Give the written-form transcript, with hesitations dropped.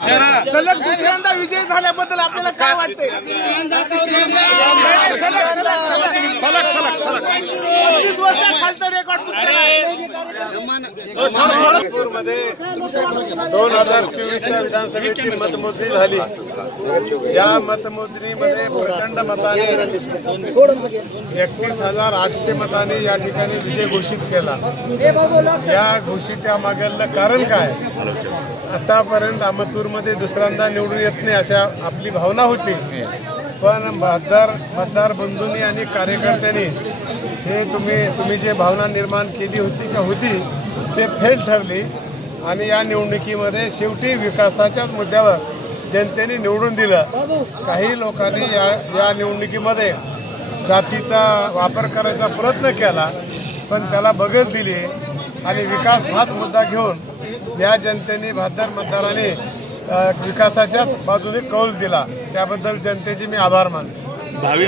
सलग दुसऱ्यांदा विजय झाल्याबद्दल आपल्याला काय वाटतंय? सलग 35 वर्षाखालचा रेकॉर्ड तुटलेला आहे. 2024च्या विधानसभेची मतमोजणी झाली. या मतमोजणीमध्ये प्रचंड मताने 31,800 मताने या ठिकाणी विजय घोषित केला. या घोषितामागलं कारण काय? आतापर्यंत अहमदपूरमध्ये दुसऱ्यांदा निवडून येत नाही अशा आपली भावना होती, पण मतदार बंधूंनी आणि कार्यकर्त्यांनी हे तुम्ही जे भावना निर्माण केली होती ते फेल ठरली आणि या निवडणुकीमध्ये शेवटी विकासाच्याच मुद्द्यावर जनतेने निवडून दिलं. काही लोकांनी या निवडणुकीमध्ये जातीचा वापर करायचा प्रयत्न केला, पण त्याला बगल दिली आणि विकास हाच मुद्दा घेऊन या जनतेने बहादर मतदारांनी विकासाच्याच बाजूने कौल दिला. त्याबद्दल जनतेचे मी आभार मानतो. भावी